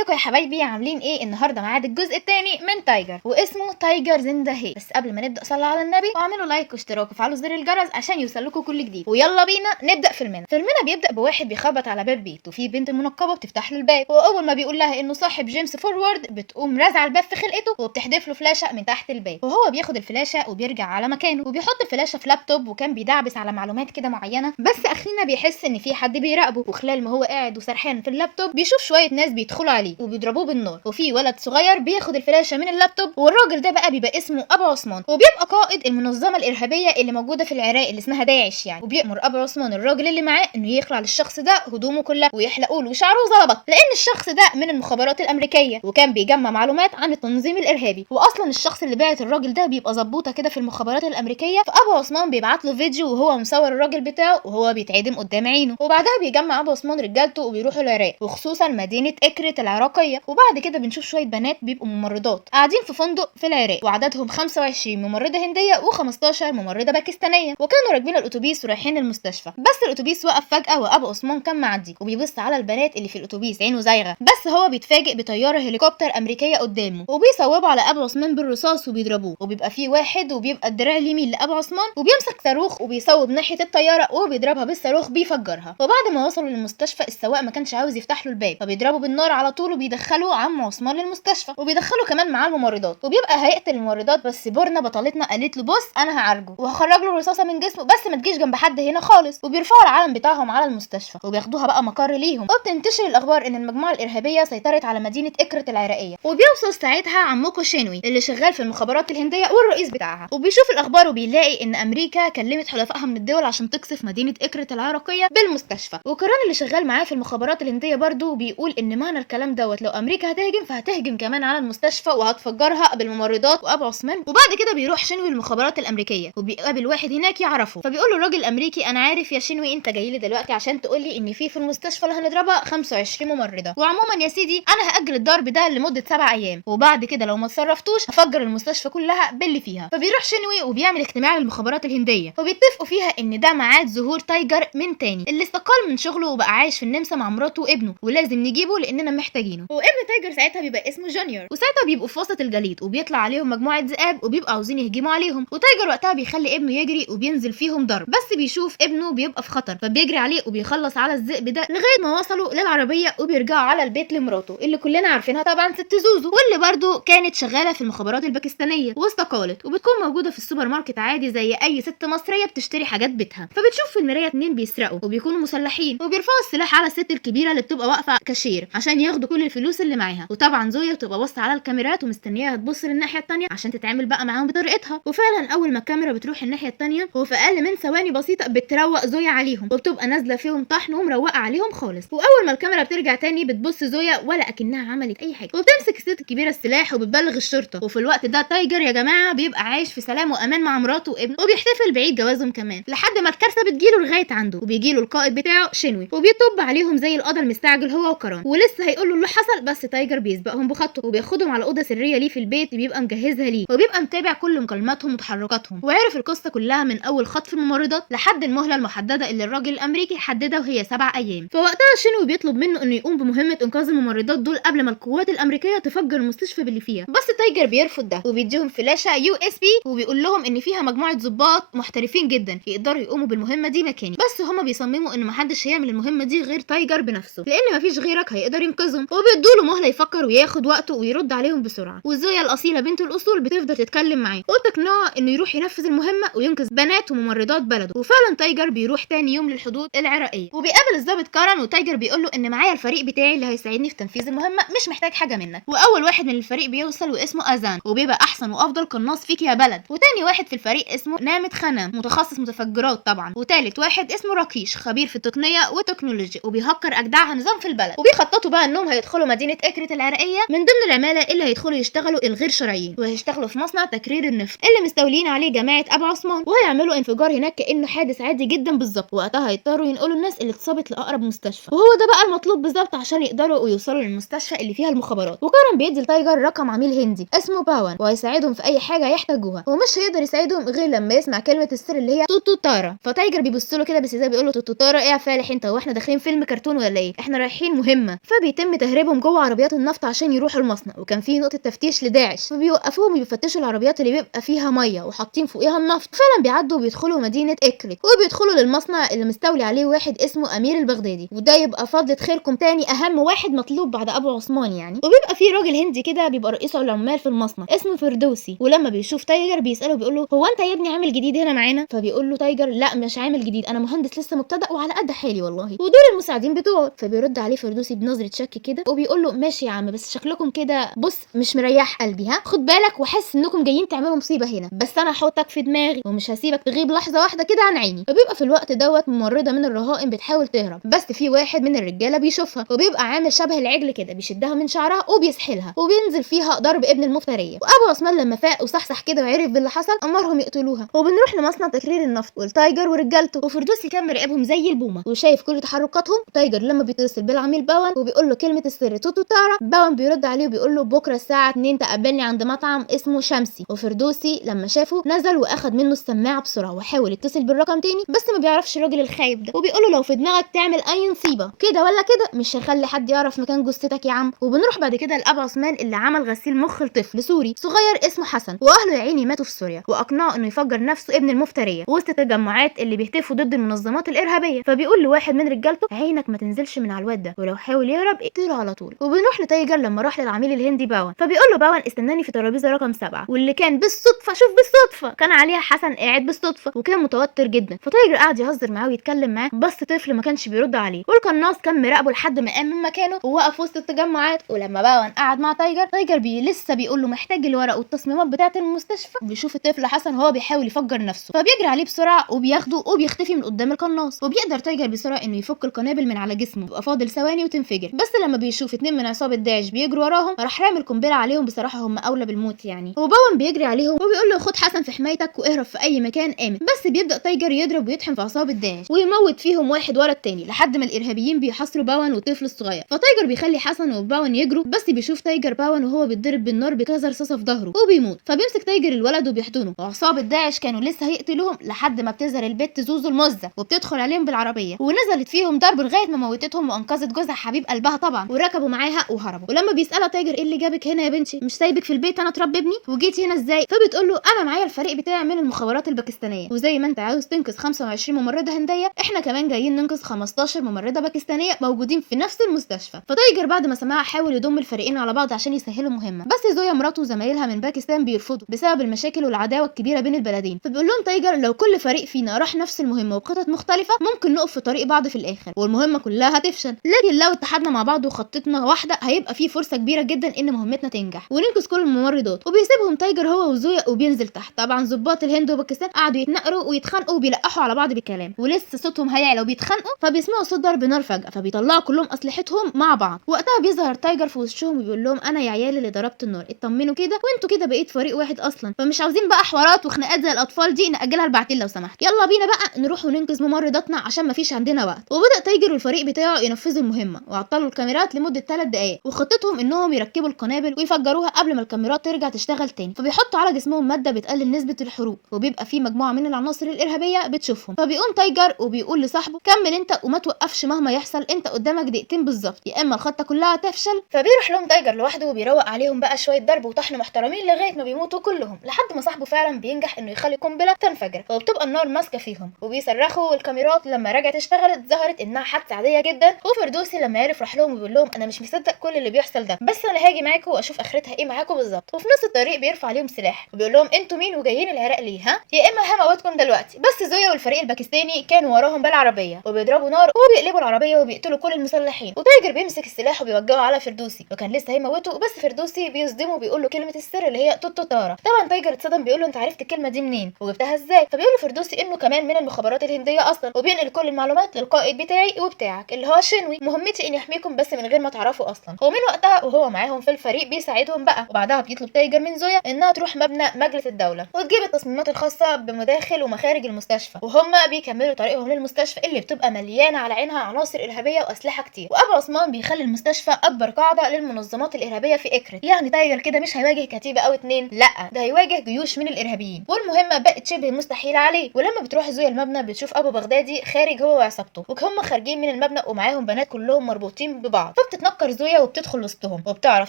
ازيكم يا حبايبي؟ عاملين ايه؟ النهارده ميعاد الجزء الثاني من تايجر واسمه تايجر زندا هي. بس قبل ما نبدا صلوا على النبي واعملوا لايك واشتراك وفعلوا زر الجرس عشان يوصلكوا كل جديد. ويلا بينا نبدا فيلمنا بيبدا بواحد بيخبط على باب بيت وفي بنت منقبه بتفتح له الباب، واول ما بيقول لها انه صاحب جيمس فورورد بتقوم رازعه الباب في خلقته وبتحدف له فلاشه من تحت الباب، وهو بياخد الفلاشه وبيرجع على مكانه وبيحط الفلاشه في لابتوب وكان بيدعبس على معلومات كده معينه. بس اخينا بيحس ان في حد بيراقبه، وخلال ما هو قاعد وسرحان في اللابتوب بيشوف شويه ناس بيدخلوا عليه وبيضربوه بالنار، وفي ولد صغير بياخد الفلاشه من اللابتوب، والراجل ده بقى بيبقى اسمه ابو عثمان وبيبقى قائد المنظمه الارهابيه اللي موجوده في العراق اللي اسمها داعش يعني. وبيأمر ابو عثمان الراجل اللي معاه انه يخلع للشخص ده هدومه كلها ويحلقوا له شعره زلبط، لان الشخص ده من المخابرات الامريكيه وكان بيجمع معلومات عن التنظيم الارهابي، واصلا الشخص اللي بعت الراجل ده بيبقى ظبوطه كده في المخابرات الامريكيه. فابو عثمان بيبعت له فيديو وهو مصور الراجل بتاعه وهو بيتعدم قدام عينه، وبعدها بيجمع ابو عثمان رجالته وبيروحوا العراق وخصوصا مدينه اكرة العراقيه. وبعد كده بنشوف شويه بنات بيبقوا ممرضات قاعدين في فندق في العراق، وعددهم 25 ممرضه هنديه و15 ممرضه باكستانيه، وكانوا راكبين الاتوبيس ورايحين المستشفى. بس الاتوبيس وقف فجاه وابو عثمان كان معدي وبيبص على البنات اللي في الاتوبيس عينه زايغه، بس هو بيتفاجئ بطياره هليكوبتر امريكيه قدامه وبيصوبوا على ابو عثمان بالرصاص وبيضربوه، وبيبقى في واحد وبيبقى الدراع اليمين لابو عثمان وبيمسك صاروخ وبيصوب ناحيه الطياره وبيضربها بالصاروخ بيفجرها. وبعد ما وصلوا للمستشفى السواق ما كانش عاوز يفتح له الباب فبيضربوا بالنار على طول وبيدخلوا عم عثمان للمستشفى، وبيدخلوا كمان معاه الممرضات وبيبقى هيقتل الممرضات. بس بورنا بطلتنا قالت له بص انا هعالجه وهخرج له رصاصه من جسمه بس ما تجيش جنب حد هنا خالص، وبيرفعوا العلم بتاعهم على المستشفى وبياخدوها بقى مقر ليهم. وبتنتشر الاخبار ان المجموعه الارهابيه سيطرت على مدينه اكرة العراقيه، وبيوصل ساعتها عمكو شينوي اللي شغال في المخابرات الهنديه والرئيس بتاعها، وبيشوف الاخبار وبيلاقي ان امريكا كلمت حلفائها من الدول عشان تقصف مدينه اكرة العراقيه بالمستشفى. وكران اللي شغال معاه في المخابرات الهنديه برضو بيقول ان معنى الكلام دوت لو امريكا هتهجم فهتهجم كمان على المستشفى وهتفجرها بالممرضات وابو عثمان. وبعد كده بيروح شنوي المخابرات الامريكيه وبيقابل واحد هناك يعرفه، فبيقول له الراجل الامريكي انا عارف يا شنوي انت جاي لي دلوقتي عشان تقول لي ان في المستشفى اللي هنضربها 25 ممرضه، وعموما يا سيدي انا هاجل الضرب ده لمده 7 ايام وبعد كده لو ما اتصرفتوش هفجر المستشفى كلها باللي فيها. فبيروح شنوي وبيعمل اجتماع للمخابرات الهنديه وبيتفقوا فيها ان ده ميعاد ظهور تايجر من تاني اللي استقال من شغله وبقى عايش في النمسا مع مراته وابنه ولازم نجيبه لاننا محتاجينه. وابن تايجر ساعتها بيبقى اسمه جونيور، وساعتها بيبقوا في وسط الجليد وبيطلع عليهم مجموعه ذئاب وبيبقوا عاوزين يهجموا عليهم، وتايجر وقتها بيخلي ابنه يجري وبينزل فيهم ضرب، بس بيشوف ابنه بيبقى في خطر فبيجري عليه وبيخلص على الذئب ده لغايه ما وصلوا للعربيه وبيرجعوا على البيت لمراته اللي كلنا عارفينها طبعا ست زوزو، واللي برضو كانت شغاله في المخابرات الباكستانيه واستقالت وبتكون موجوده في السوبر ماركت عادي زي اي ست مصريه بتشتري حاجات بيتها. فبتشوف في المرايه 2 بيسرقوا وبيكونوا مسلحين وبيرفعوا السلاح على الست الكبيره اللي بتبقى واقفه كاشير عشان ياخدوا كل الفلوس اللي معاها، وطبعا زويا بتبقى باصه على الكاميرات ومستنياها تبص للناحيه الثانيه عشان تتعامل بقى معاهم بطريقتها. وفعلا اول ما الكاميرا بتروح الناحيه الثانيه وفي اقل من ثواني بسيطه بتروق زويا عليهم وبتبقى نازله فيهم طحن ومروقه عليهم خالص. واول ما الكاميرا بترجع تاني بتبص زويا ولا اكنها عملت اي حاجه وبتمسك الست الكبيره السلاح وبتبلغ الشرطه. وفي الوقت ده تايجر يا جماعه بيبقى عايش في سلام وامان مع مراته وابنه وبيحتفل بعيد جوازهم كمان لحد ما الكارثه بتجيله لغايه عنده وبيجيله القائد بتاعه شينوي وبيطب عليهم زي القضا المستعجل هو وكران، ولسه هيقول له اللي حصل بس تايجر بيسبقهم بخطوه وبياخدهم على اوضه سريه ليه في البيت بيبقى مجهزها ليه وبيبقى متابع كل مكالماتهم وتحركاتهم، وعرف القصه كلها من اول خطف الممرضات لحد المهله المحدده اللي الراجل الامريكي حددها وهي 7 ايام. فوقتها شينوي بيطلب منه انه يقوم بمهمه انقاذ الممرضات دول قبل ما القوات الامريكيه تفجر المستشفى باللي فيها، بس تايجر بيرفض ده وبيديهم فلاشه USB وبيقول لهم ان فيها مجموعه ضباط محترفين جدا يقدروا يقوموا بالمهمه دي مكاني، بس هما بيصمموا ان محدش هيعمل المهمه دي غير تايجر بنفسه لان مفيش غيرك هيقدر ينقذهم، وبيدوا له مهله يفكر وياخد وقته ويرد عليهم بسرعه. وزويا الاصيله بنت الاصول بتفضل تتكلم معاه وتقنعه انه يروح ينفذ المهمه وينقذ بنات وممرضات بلده. وفعلا تايجر بيروح تاني يوم للحدود العراقيه وبيقابل الضابط كارن، وتايجر بيقول له ان معايا الفريق بتاعي اللي هيساعدني في تنفيذ المهمه مش محتاج حاجه منك. واول واحد من الفريق بيوصل واسمه اذان وبيبقى احسن وافضل قناص فيك يا بلد، وتاني واحد في الفريق اسمه نامت خنام متخصص متفجرات طبعا، وتالت واحد اسمه راكيش خبير في التقنيه وتكنولوجيا وبيهكر اجدعها نظام في البلد. وبيخططوا بقى انهم هيدخلوا مدينه اكرة العراقيه من ضمن العماله اللي هيدخلوا يشتغلوا الغير شرعيين وهيشتغلوا في مصنع تكرير النفط اللي مستولين عليه جماعه ابو عثمان، وهيعملوا انفجار هناك كانه حادث عادي جدا بالظبط. وقتها هيضطروا ينقلوا الناس اللي اتصابت لاقرب مستشفى، وهو ده بقى المطلوب بالظبط عشان يقدروا يوصلوا للمستشفى اللي فيها المخابرات. وكارن بيدي لتايجر رقم عميل هندي اسمه باون وهيساعدهم في اي حاجه يحتاجوها، ومش هيقدر يساعدهم غير لما يسمع كلمه السر اللي هي توتو تارا. فتايجر بيبص له كده بس ازاي بيقول له توتو تارا ايه يا فالح انت، هو احنا داخلين فيلم كرتون ولا ايه؟ احنا رايحين مهمه. فبيتم بيستهربهم جوه عربيات النفط عشان يروحوا المصنع، وكان في نقطه تفتيش لداعش، فبيوقفوهم وبيفتشوا العربيات اللي بيبقى فيها ميه وحاطين فوقيها النفط. فعلا بيعدوا وبيدخلوا مدينه اكريت، وبيدخلوا للمصنع اللي مستولي عليه واحد اسمه امير البغدادي، وده يبقى فضلة خيركم تاني اهم واحد مطلوب بعد ابو عثمان يعني. وبيبقى في راجل هندي كده بيبقى رئيس العمال في المصنع اسمه فردوسي، ولما بيشوف تايجر بيساله بيقول له هو انت يا ابني عامل جديد هنا معانا؟ فبيقول له تايجر لا مش عامل جديد، انا مهندس لسه مبتدئ وعلى قد حالي والله، ودول المساعدين بتوعه. فبيرد عليه فردوسي بنظره شك كده وبيقول له ماشي يا عم، بس شكلكم كده بص مش مريح قلبي، ها خد بالك وحس انكم جايين تعملوا مصيبه هنا، بس انا هحطك في دماغي ومش هسيبك تغيب لحظه واحده كده عن عيني. فبيبقى في الوقت دوت ممرضه من الرهائن بتحاول تهرب، بس في واحد من الرجاله بيشوفها وبيبقى عامل شبه العجل كده، بيشدها من شعرها وبيسحلها وبينزل فيها ضرب ابن المفتريه. وابو عثمان لما فاق وصحصح كده وعرف باللي حصل امرهم يقتلوها. وبنروح لمصنع تكرير النفط والتايجر ورجالته، وفردوسي كان مراقبهم زي البومه وشايف كل تحركاتهم. وتايجر لما بيتصل بالعميل باون وبيقول له كلمه السر توتو تارا، باون بيرد عليه وبيقول له بكره الساعه 2 تقابلني عند مطعم اسمه شمسي. وفردوسي لما شافه نزل واخد منه السماعه بسرعه وحاول يتصل بالرقم تاني، بس ما بيعرفش الراجل الخايب ده، وبيقول له لو في دماغك تعمل اي نصيبه كده ولا كده مش هخلي حد يعرف مكان جثتك يا عم. وبنروح بعد كده لابو عثمان اللي عمل غسيل مخ لطفل سوري صغير اسمه حسن، واهله يا عيني ماتوا في سوريا، واقنعه انه يفجر نفسه ابن المفتريه وسط التجمعات اللي بيهتفوا ضد المنظمات الارهابيه. فبيقول لواحد من رجالته عينك ما تنزلش من على الواد ده، ولو حاول يهرب اقتله على طول. وبنروح لتايجر لما راح للعميل الهندي باون، فبيقول له باون استناني في ترابيزه رقم 7، واللي كان بالصدفه شوف بالصدفه كان عليها حسن قاعد بالصدفه، وكان متوتر جدا. فتايجر قعد يهزر معاه ويتكلم معاه، بس طفل ما كانش بيرد عليه، والقناص كان مراقبه لحد ما قام من مكانه ووقف وسط التجمعات. ولما باون قعد مع تايجر لسه بيقول له محتاج الورق والتصميمات بتاعه المستشفى، بيشوف الطفل حسن هو بيحاول يفجر نفسه، فبيجري عليه بسرعه وبياخده وبيختفي من قدام القناص. وبيقدر تايجر بسرعه انه يفك القنابل من على جسمه، بيبقى فاضل ثواني وتنفجر، بس لما بيشوف 2 من عصابه داعش بيجروا وراهم راح رامي القنبله عليهم. بصراحه هم اولى بالموت يعني. وباون بيجري عليهم وبيقول له خد حسن في حمايتك واهرب في اي مكان امن، بس بيبدا تايجر يضرب ويطحن في عصابه داعش ويموت فيهم واحد ورا التاني لحد ما الارهابيين بيحاصروا باون والطفل الصغير. فتايجر بيخلي حسن وباون يجروا، بس بيشوف تايجر باون وهو بيتضرب بالنار بكذا رصاصه في ظهره وبيموت. فبيمسك تايجر الولد وبيحضنه، وعصابه داعش كانوا لسه هيقتلوهم لحد ما بتظهر البت زوزو المزه وبتدخل عليهم بالعربيه ونزلت فيهم ضرب لغايه ما موتتهم وانقذت جوزها حبيب قلبها طبعا، وركبوا معاها وهربوا. ولما بيسالها تايجر ايه اللي جابك هنا يا بنتي، مش سايبك في البيت انا تربي ابني وجيتي هنا ازاي؟ فبتقول له انا معايا الفريق بتاعي من المخابرات الباكستانيه، وزي ما انت عاوز تنقذ 25 ممرضه هنديه احنا كمان جايين ننقذ 15 ممرضه باكستانيه موجودين في نفس المستشفى. فتايجر بعد ما سمعها حاول يضم الفريقين على بعض عشان يسهلوا المهمه، بس زويا مراته وزمايلها من باكستان بيرفضوا بسبب المشاكل والعداوه الكبيره بين البلدين. فبيقول لهم تايجر لو كل فريق فينا راح نفس المهمه وبخطط مختلفه ممكن نقف في طريق بعض في الاخر والمهمه كلها هتفشل، لكن لو اتحدنا مع بعض وخطتنا واحده هيبقى في فرصه كبيره جدا ان مهمتنا تنجح وننقذ كل الممرضات. وبيسيبهم تايجر هو وزويا وبينزل تحت. طبعا ضباط الهند وباكستان قعدوا يتنقروا ويتخانقوا وبيلقحوا على بعض بالكلام، ولسه صوتهم هيعلى وبيتخانقوا فبيسمعوا صوت ضرب نار فجاه، فبيطلعوا كلهم اسلحتهم مع بعض. وقتها بيظهر تايجر في وشهم وبيقول لهم انا يا عيال اللي ضربت النار اطمنوا كده، وانتوا كده بقيت فريق واحد اصلا، فمش عاوزين بقى حوارات وخناقات زي الاطفال دي، ناجلها لبعدين لو سمحت، يلا بينا بقى نروح وننقذ ممرضاتنا عشان مفيش عندنا وقت. وبدا تايجر والفريق بتاعه ينفذوا المهمه وعطلوا الكاميرات لمده 3 دقائق، وخطتهم انهم يركبوا القنابل ويفجروها قبل ما الكاميرات ترجع تشتغل تاني. فبيحطوا على جسمهم ماده بتقلل نسبه الحروق، وبيبقى في مجموعه من العناصر الارهابيه بتشوفهم. فبيقوم تايجر وبيقول لصاحبه كمل انت وما توقفش مهما يحصل، انت قدامك دقيقتين بالظبط يا اما الخطه كلها تفشل. فبيروح لهم تايجر لوحده وبيروق عليهم بقى شويه ضرب وطحن محترمين لغايه ما بيموتوا كلهم، لحد ما صاحبه فعلا بينجح انه يخلي قنبله تنفجر وبتبقى النار ماسكه فيهم وبيصرخوا. والكاميرات لما رجعت اشتغلت ظهرت انها حادثه عاديه جدا. وفردوسي لما عرف راح لهم وبيقول لهم انا مش مصدق كل اللي بيحصل ده، بس انا هاجي معاكم واشوف اخرتها ايه معاكم بالظبط. وفي نص الطريق بيرفع عليهم سلاح وبيقول لهم انتوا مين وجايين العراق ليه، ها يا اما هموتكم دلوقتي. بس زويا والفريق الباكستاني كانوا وراهم بالعربيه وبيضربوا نار وبيقلبوا العربيه وبيقتلوا كل المسلحين. وتايجر بيمسك السلاح وبيوجهه على فردوسي وكان لسه هيموته، بس فردوسي بيصدمه وبيقول له كلمه السر اللي هي توتو تارا. طبعا تايجر اتصدم بيقول له انت عرفت الكلمه دي منين وجبتها ازاي؟ فبيقول له فردوسي انه كمان من المخابرات الهنديه اصلا وبينقل كل المعلومات للقائد بتاعي وبتاعك اللي هو شنوي، مهمتي اني احميكم بس من غير ما تعرفوا اصلا. ومن وقتها وهو معاهم في الفريق بيساعدهم بقى. وبعدها بيطلب تايجر من زويا انها تروح مبنى مجلس الدوله وتجيب التصميمات الخاصه بمداخل ومخارج المستشفى، وهم بيكملوا طريقهم للمستشفى اللي بتبقى مليانه على عينها عناصر ارهابيه واسلحه كتير. وابو عثمان بيخلي المستشفى اكبر قاعده للمنظمات الارهابيه في اكرت، يعني تايجر كده مش هيواجه كتيبه او 2، لا ده هيواجه جيوش من الارهابيين، والمهمه بقت شبه مستحيله عليه. ولما بتروح زويا المبنى بتشوف ابو بغدادي خارج هو وعصابته، وهم خارجين من المبنى ومعاهم بنات كلهم مربوطين ببعض. فبتتنكر زويا وبتدخل وسطهم، وبتعرف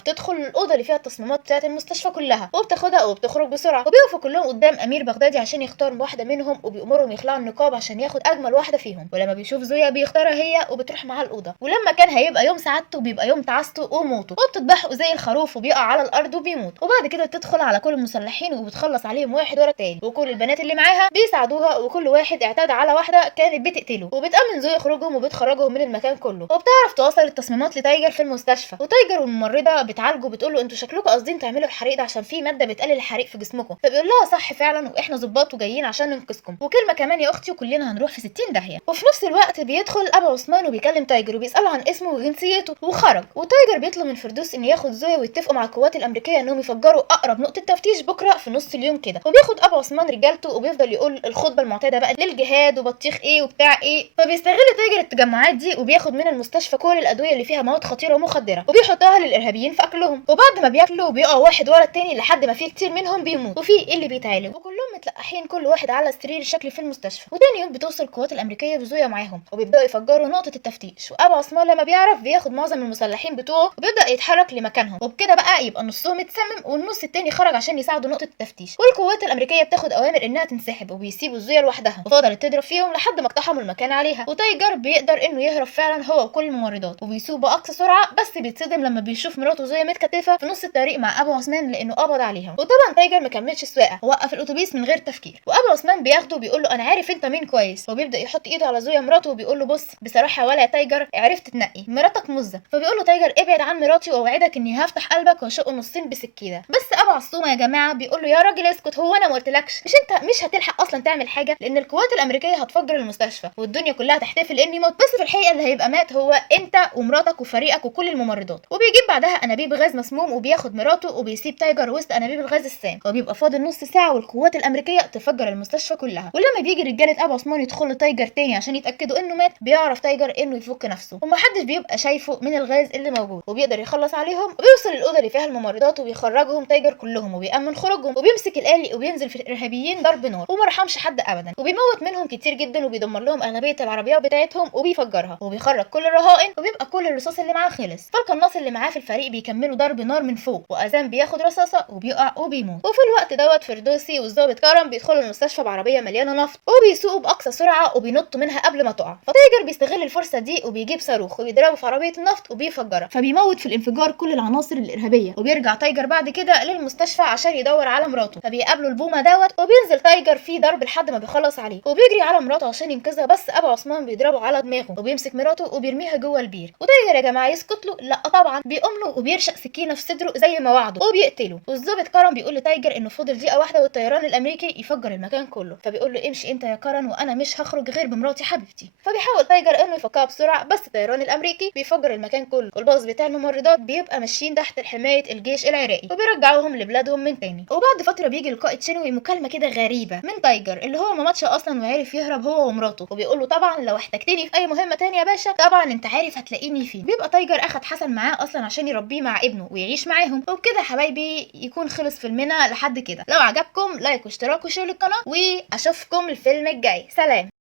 تدخل الاوضه اللي فيها التصميمات بتاعه المستشفى كلها، وبتاخدها وبتخرج بسرعه. وبيقفوا كلهم قدام امير بغدادي عشان يختار واحده منهم، وبيأمرهم يخلعوا النقاب عشان ياخد اجمل واحده فيهم. ولما بيشوف زويا بيختارها هي وبتروح معاه الاوضه. ولما كان هيبقى يوم سعادته بيبقى يوم تعاسته وموته، وبتذبحه زي الخروف وبيقع على الارض وبيموت. وبعد كده بتدخل على كل المسلحين وبتخلص عليهم واحد ورا التاني، وكل البنات اللي معاها بيساعدوها، وكل واحد اعتدى على واحده كانت بتقتله. وبتأمن زويا خروجهم وبتخرجهم من المكان كله. وبتعرف توصل التصميمات لتايجر في المستشفى، وتايجر والممرضه بتعالجه بتقول له انتوا شكلكم قاصدين تعملوا الحريق ده عشان في ماده بتقلل الحريق في جسمكم. فبيقول لها صح فعلا، واحنا ظباط وجايين عشان ننقذكم، وكلمه كمان يا اختي وكلنا هنروح في 60 داهيه. وفي نفس الوقت بيدخل ابو عثمان وبيكلم تايجر وبيساله عن اسمه وجنسيته، وخرج. وتايجر بيطلب من فردوس ان ياخد زويا ويتفقوا مع القوات الامريكيه انهم يفجروا اقرب نقطه تفتيش بكره في نص اليوم كده. وبياخد ابو عثمان رجالته وبيفضل يقول الخطبه المعتاده بقى للجهاد وبطيخ ايه وبتاع ايه. فبيستغل تايجر التجمعات دي وبياخد من المستشفى كل الادويه اللي فيها مواد خطيره ومخدره وبيحطها للارهابيين في اكلهم. وبعد ما بياكلوا بيقع واحد ورا التاني لحد ما في كتير منهم بيموت وفي اللي بيتعالج، وكلهم متلقحين كل واحد على السرير الشكل في المستشفى. وتاني يوم بتوصل القوات الامريكيه بزويا معاهم وبيبداوا يفجروا نقطه التفتيش. وابو عثمان لما بيعرف بياخد معظم المسلحين بتوعه وبيبدا يتحرك لمكانهم، وبكده بقى يبقى نصهم اتسمم والنص التاني خرج عشان يساعدوا نقطه التفتيش. والقوات الامريكيه بتاخد اوامر انها تنسحب وبيسيبوا زويا لوحدها، وفضلت تضرب فيهم لحد ما اقتحموا المكان عليها. وتايجر بيقدر انه يهرب فعلا هو وكل الممرضات وبيسوق باقصى سرعه، بس بيتصدم لما بيشوف مراته زويا متكتفه في نص الطريق مع ابو عثمان لانه قبض عليها. وطبعا تايجر مكملش السواقه ووقف الاتوبيس من غير تفكير، وابو عثمان بياخده وبيقول له انا عارف انت مين كويس. وبيبدا يحط ايده على زويا مراته وبيقول له بص بصراحه ولا يا تايجر عرفت تنقي مراتك مزه. فبيقول له تايجر ابعد عن مراتي واوعدك اني هفتح قلبك واشقه نصين بسكينه. بس ابو عصومه يا جماعه بيقول له يا راجل اسكت، هو انا ما قلتلكش مش انت مش هتلحق اصلا تعمل حاجه لان القوات الامريكيه هتفجر المستشفى والدنيا كلها تحتفل اني مت، بس في الحقيقه اللي هيبقى مات هو انت ومراتك وفريقك وكل الممرضات. وبيجيب بعدها انابيب غاز مسموم وبياخد مراته وبيسيب تايجر وسط انابيب الغاز السام. وبيبقى فاضل نص ساعه والقوات الامريكيه تفجر المستشفى كلها. ولما بيجي رجاله ابو عثمان يدخلوا تايجر تاني عشان يتاكدوا انه مات بيعرف تايجر انه يفك نفسه ومحدش بيبقى شايفه من الغاز اللي موجود، وبيقدر يخلص عليهم وبيوصل الاوضه اللي فيها الممرضات وبيخرجهم تايجر كلهم وبيامن خروجهم وبيمسك الآلي وبينزل في الارهابيين ضرب نار وما رحمش حد ابدا، وبيموت منهم كتير جدا وبيدمر لهم اغلبيه العربيات بتاعتهم وبيفجرها وبيخرج كل الرهائن وبيبقى كل الرصاص اللي معاه خلص. فالقناص اللي معاه في الفريق بيكملوا ضرب نار من فوق، واذان بياخد رصاصه وبيقع وبيموت. وفي الوقت دوت فردوسي والظابط كرم بيدخلوا المستشفى بعربيه مليانه نفط وبيسوقوا باقصى سرعه وبينطوا منها قبل ما تقع. فتايجر بيستغل الفرصه دي وبيجيب صاروخ وبيضربه في عربيه النفط وبيفجرها، فبيموت في الانفجار كل العناصر الارهابيه. وبيرجع تايجر بعد كده للمستشفى عشان يدور على مراته، فبيقابلوا البومه دوت وبينزل تايجر فيه ضرب لحد ما بيخلص عليه وبيجري على مراته عشان ينقذها، بس ابو عثمان بيضربه على دماغه وبيمسك مراته وبيرميها جوه البير. وتايجر يا جماعه يسكت له؟ لا طبعا، بيقوم له وبيرشق سكينه في صدره زي ما وعده وبيقتله. والظابط كرم بيقول لتايجر انه فاضل دقيقه واحده والطيران الامريكي يفجر المكان كله، فبيقول له امشي انت يا كرم وانا مش هخرج غير بمراتي حبيبتي. فبيحاول تايجر انه يفكها بسرعه، بس الطيران الامريكي بيفجر المكان كله والباص بتاع الممرضات بيبقى ماشيين تحت حمايه الجيش العراقي وبيرجعوهم لبلادهم من تاني. وبعد فتره بيجي القائد شنوي مكالمه كده غريبه من تايجر اللي هو ما ماتش اصلا وعرف يهرب هو ومراته، وبيقول له طبعا لو احتجتني في اي مهمه تانية يا باشا طبعا انت عارف هتلاقيني فيه. بيبقى تايجر اخد حسن معاه اصلا عشان يربيه مع ابنه ويعيش معاهم. وبكده يا حبايبي يكون خلص فيلمنا لحد كده. لو عجبكم لايك واشتراك وشير للقناه، واشوفكم الفيلم الجاي. سلام.